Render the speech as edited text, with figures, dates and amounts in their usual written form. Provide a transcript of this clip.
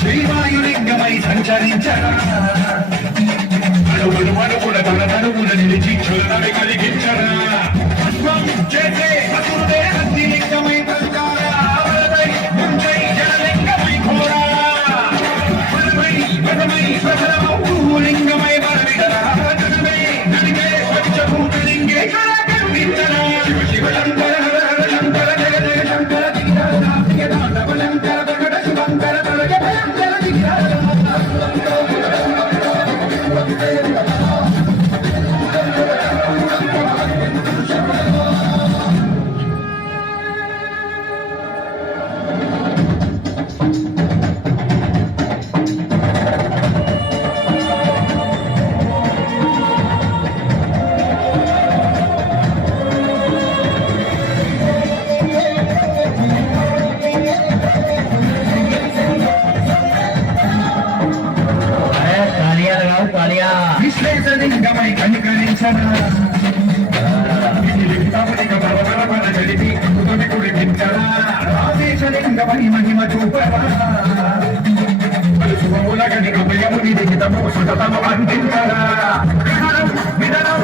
శ్రీవాయులింగమై సంచరించరా అడుగుడు తన తడుగున నిలిచి చులనవి కలిగించరా చేసే అసురుడే అగ్నిలింగమై ప్రకారా జలలింగమై ఘోరా లింగమై బలవిడరా నడిగే పంచభూతలింగే శివ శివ శంకర శంకర జగ జగ శంకర శంకర ప్రకట శుభంకర భయంకర విశ్లేషలింగమై కనికరించరా జరిపి కుదుటి కుడిపించరా ఆదేశలింగమై మహిమ చూపరా శుభములగని అభయముని దిగితము సుతము అందించరా విధనం